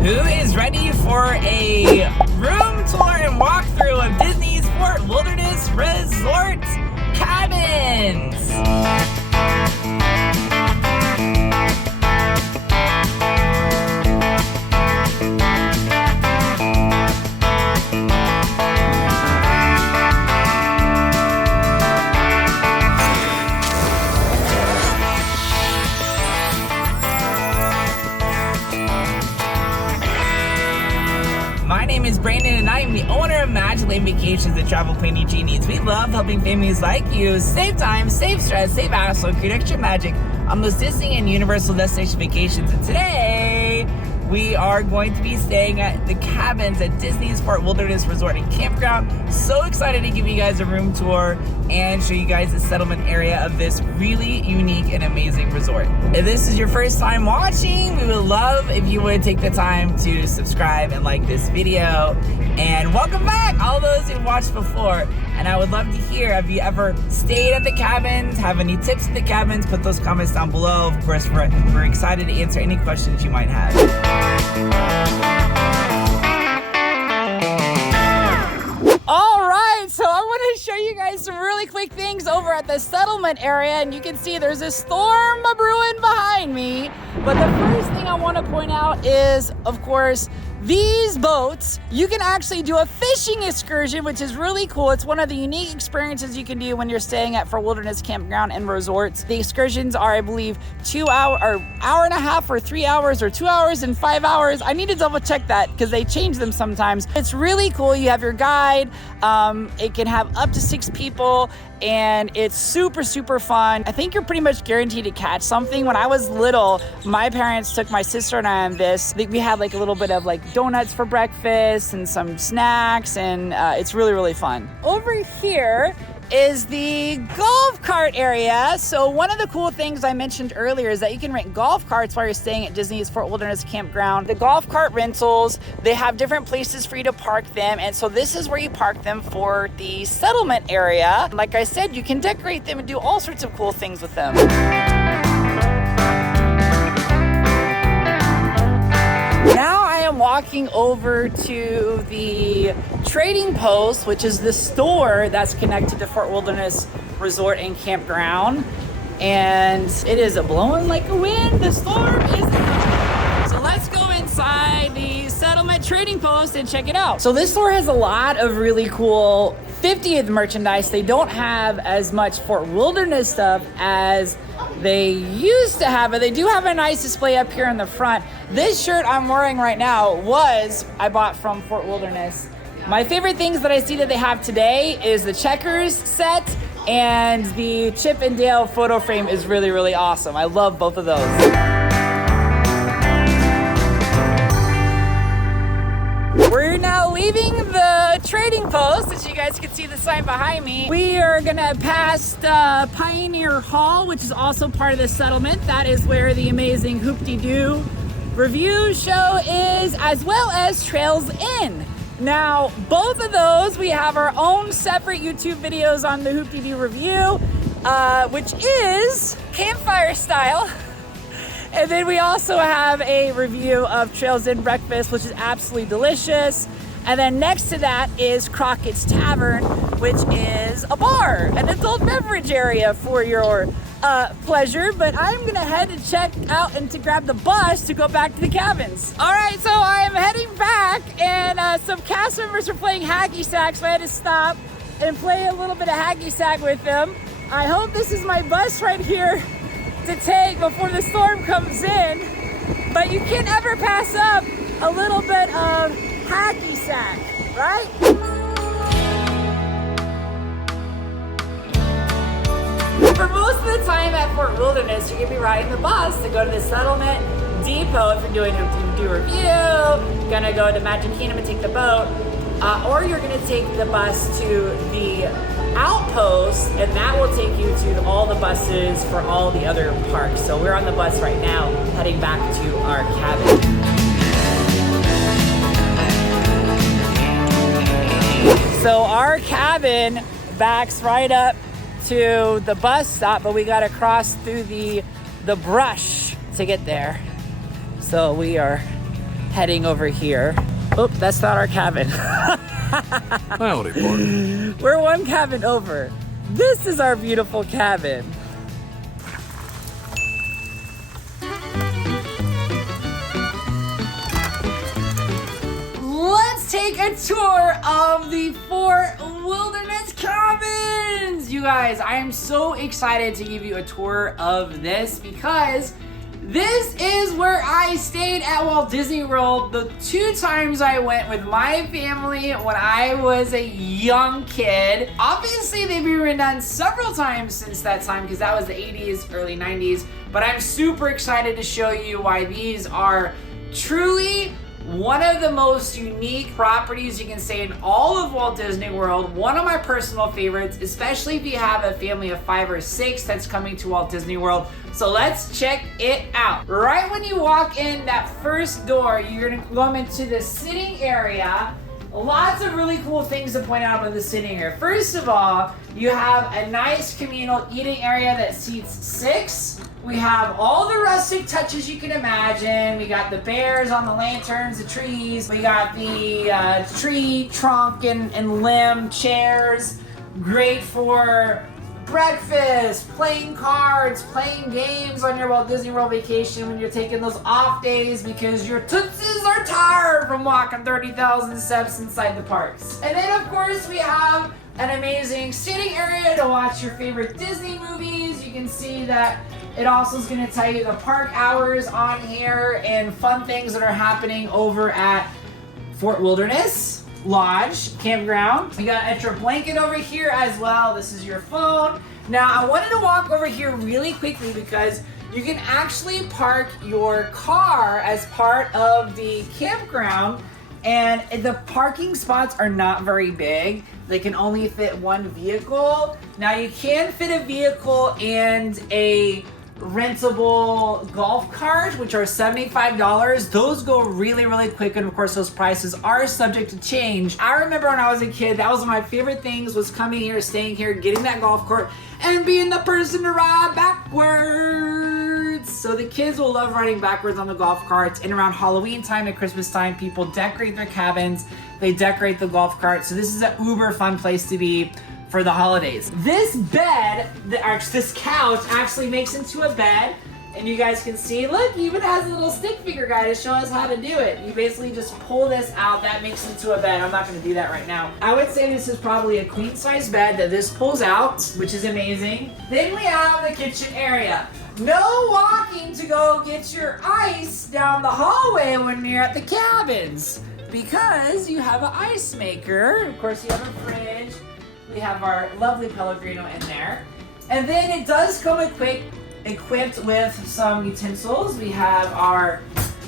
Who is ready for a room tour and walkthrough of Disney's Fort Wilderness Resort cabins? My name is Brandon and I am the owner of Magic Lane Vacations and Travel Planning Genies. We love helping families like you save time, save stress, save hassle, create extra magic on those Disney and Universal destination vacations. And today, we are going to be staying at the cabins at Disney's Fort Wilderness Resort and Campground. So excited to give you guys a room tour and show you guys the settlement area of this really unique and amazing resort. If this is your first time watching, we would love if you would take the time to subscribe and like this video. And welcome back, all those who watched before. And I would love to hear, have you ever stayed at the cabins? Have any tips at the cabins? Put those comments down below. Of course, we're excited to answer any questions you might have. All right, so I want to show you guys some really quick things over at the settlement area, and you can see there's a storm brewing behind me. But the first thing I want to point out is, of course, these boats, you can actually do a fishing excursion, which is really cool. It's one of the unique experiences you can do when you're staying at Fort Wilderness Campground and Resorts. The excursions are, I believe, hour and a half or 3 hours or 2 hours and 5 hours. I need to double check that because they change them sometimes. It's really cool. You have your guide. It can have up to 6 people and it's super, super fun. I think you're pretty much guaranteed to catch something. When I was little, my parents took my sister and I on this. I think we had like a little bit of like donuts for breakfast and some snacks, and it's really, really fun. Over here is the golf cart area. So one of the cool things I mentioned earlier is that you can rent golf carts while you're staying at Disney's Fort Wilderness Campground. The golf cart rentals, they have different places for you to park them. And so this is where you park them for the settlement area. Like I said, you can decorate them and do all sorts of cool things with them. Now I am walking over to the trading post, which is the store that's connected to Fort Wilderness Resort and Campground. And it is blowing like a wind. The storm is coming. So let's go inside the settlement trading post and check it out. So this store has a lot of really cool 50th merchandise. They don't have as much Fort Wilderness stuff as they used to have, but they do have a nice display up here in the front. This shirt I'm wearing right now I bought from Fort Wilderness. My favorite things that I see that they have today is the checkers set, and the Chip and Dale photo frame is really, really awesome. I love both of those. We're now leaving the trading post. As you guys can see the sign behind me, we are gonna pass Pioneer Hall, which is also part of the settlement. That is where the amazing Hoop-de-Doo review show is, as well as Trails Inn. Now, both of those, we have our own separate YouTube videos on the Hoop-de-Doo review, which is campfire style. And then we also have a review of Trails Inn Breakfast, which is absolutely delicious. And then next to that is Crockett's Tavern, which is a bar, an adult beverage area for your pleasure. But I'm gonna head to check out and to grab the bus to go back to the cabins. All right, so I am heading back, and some cast members are playing hacky sack, so I had to stop and play a little bit of hacky sack with them. I hope this is my bus right here to take before the storm comes in, but you can't ever pass up a little bit of hacky sack, right? For most of the time at Fort Wilderness, you're gonna be riding the bus to go to the settlement depot if you're doing a do review, gonna go to Magic Kingdom and take the boat, or you're gonna take the bus to the outpost, and that will take you to all the buses for all the other parks. So we're on the bus right now, heading back to our cabin. So our cabin backs right up to the bus stop, but we got to cross through the brush to get there. So we are heading over here. Oh, that's not our cabin. Howdy, partner. We're one cabin over. This is our beautiful cabin. Let's take a tour of the Fort Wilderness Cabins. You guys, I am so excited to give you a tour of this because this is where I stayed at Walt Disney World the 2 times I went with my family when I was a young kid. Obviously, they've been redone several times since that time because that was the 80s, early 90s. But I'm super excited to show you why these are truly one of the most unique properties you can say in all of Walt Disney World. One of my personal favorites, especially if you have a family of 5 or 6 that's coming to Walt Disney World. So let's check it out. Right when you walk in that first door, you're gonna go into the sitting area. Lots of really cool things to point out about the sitting area. First of all, you have a nice communal eating area that seats 6. We have all the rustic touches you can imagine. We got the bears on the lanterns, the trees. We got the tree trunk and limb chairs. Great for breakfast, playing cards, playing games on your Walt Disney World vacation when you're taking those off days because your tootsies are tired from walking 30,000 steps inside the parks. And then of course we have an amazing seating area to watch your favorite Disney movies. You can see that it also is going to tell you the park hours on here and fun things that are happening over at Fort Wilderness Lodge Campground. You got an extra blanket over here as well. This is your phone. Now I wanted to walk over here really quickly because you can actually park your car as part of the campground, and the parking spots are not very big. They can only fit 1 vehicle. Now you can fit a vehicle and a rentable golf cart, which are $75. Those go really, really quick, and of course those prices are subject to change. I remember when I was a kid, that was one of my favorite things, was coming here, staying here, getting that golf cart, and being the person to ride backwards. So the kids will love riding backwards on the golf carts. And around Halloween time and Christmas time, people decorate their cabins, they decorate the golf cart. So this is an uber fun place to be for the holidays. This bed, this couch actually makes into a bed, and you guys can see, look, it even has a little stick figure guy to show us how to do it. You basically just pull this out, that makes into a bed. I'm not gonna do that right now. I would say this is probably a queen size bed that this pulls out, which is amazing. Then we have the kitchen area. No walking to go get your ice down the hallway when you're at the cabins because you have an ice maker. Of course, you have a fridge. We have our lovely Pellegrino in there. And then it does come equipped with some utensils. We have our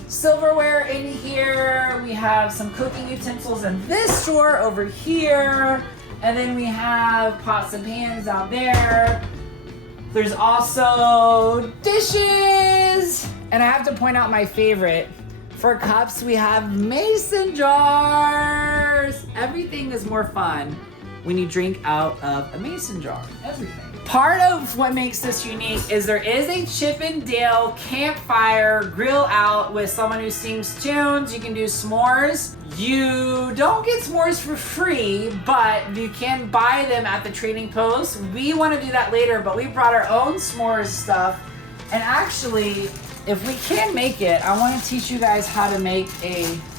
silverware in here. We have some cooking utensils in this drawer over here. And then we have pots and pans down there. There's also dishes. And I have to point out my favorite. For cups, we have mason jars. Everything is more fun when you drink out of a mason jar. Everything. Part of what makes this unique is there is a Chip and Dale campfire grill out with someone who sings tunes. You can do s'mores. You don't get s'mores for free, but you can buy them at the trading post. We want to do that later, but we brought our own s'mores stuff. And actually, if we can make it, I want to teach you guys how to make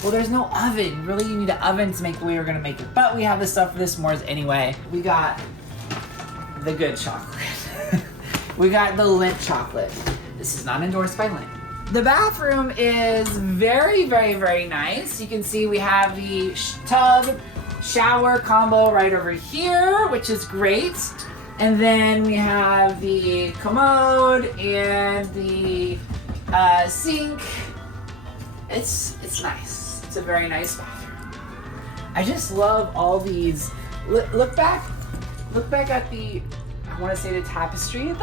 well, there's no oven. Really, you need an oven to make the way we're going to make it. But we have the stuff for the s'mores anyway. We got the good chocolate. We got the Lindt chocolate. This is not endorsed by Lindt. The bathroom is very, very, very nice. You can see we have the tub shower combo right over here, which is great. And then we have the commode and the sink. It's nice. It's a very nice bathroom. I just love all these. Look back at the, I want to say the tapestries,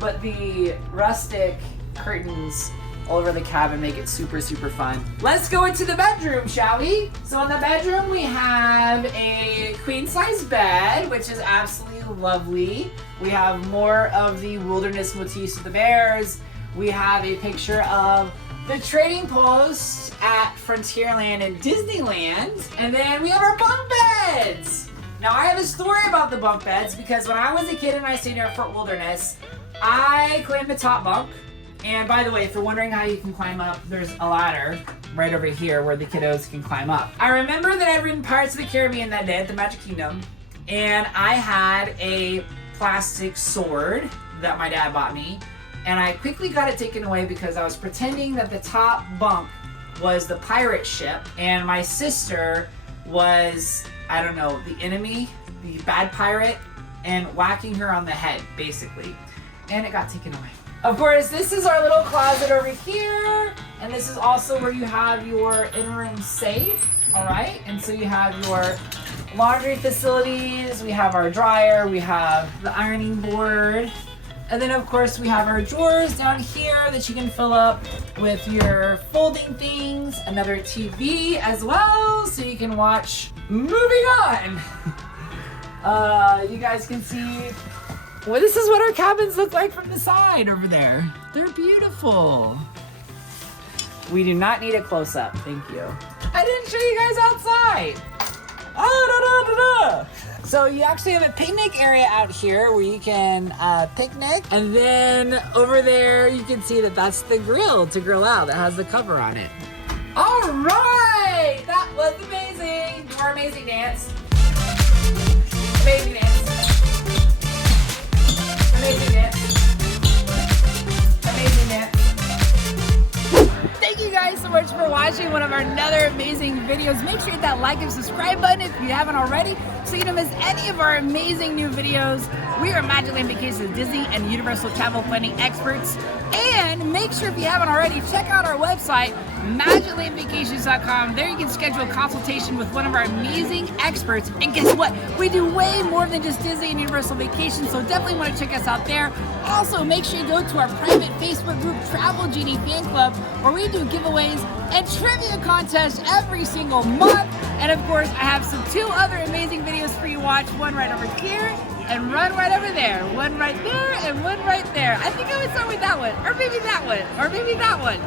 but the rustic curtains all over the cabin make it super, super fun. Let's go into the bedroom, shall we? So in the bedroom, we have a queen size bed, which is absolutely lovely. We have more of the wilderness motifs of the bears. We have a picture of the trading post at Frontierland and Disneyland. And then we have our bunk beds. Now I have a story about the bunk beds because when I was a kid and I stayed near Fort Wilderness, I claimed the top bunk. And by the way, if you're wondering how you can climb up, there's a ladder right over here where the kiddos can climb up. I remember that I'd ridden Pirates of the Caribbean that day at the Magic Kingdom, and I had a plastic sword that my dad bought me, and I quickly got it taken away because I was pretending that the top bunk was the pirate ship, and my sister was, I don't know, the enemy, the bad pirate, and whacking her on the head, basically. And it got taken away. Of course, this is our little closet over here, and this is also where you have your in-room safe, all right? And so you have your laundry facilities, we have our dryer, we have the ironing board, and then of course we have our drawers down here that you can fill up with your folding things, another TV as well, so you can watch. Moving on! You guys can see. Well, this is what our cabins look like from the side over there. They're beautiful. We do not need a close-up, thank you. I didn't show you guys outside. So you actually have a picnic area out here where you can picnic. And then over there, you can see that that's the grill to grill out that has the cover on it. All right, that was amazing. Do our amazing dance. Amazing dance. Amazing dance. Amazing dance. Thank you guys so much for watching one of our another amazing videos. Make sure you hit that like and subscribe button if you haven't already so you don't miss any of our amazing new videos. We are Magicland Vacations Disney and Universal travel planning experts. And make sure if you haven't already, check out our website, magiclandvacations.com. There you can schedule a consultation with one of our amazing experts. And guess what? We do way more than just Disney and Universal Vacations, so definitely want to check us out there. Also, make sure you go to our private Facebook group, Travel Genie Fan Club, where we do giveaways and trivia contests every single month. And of course, I have two other amazing videos for you to watch. One right over here and one right over there. One right there and one right there. I think I would start with that one, or maybe that one, or maybe that one.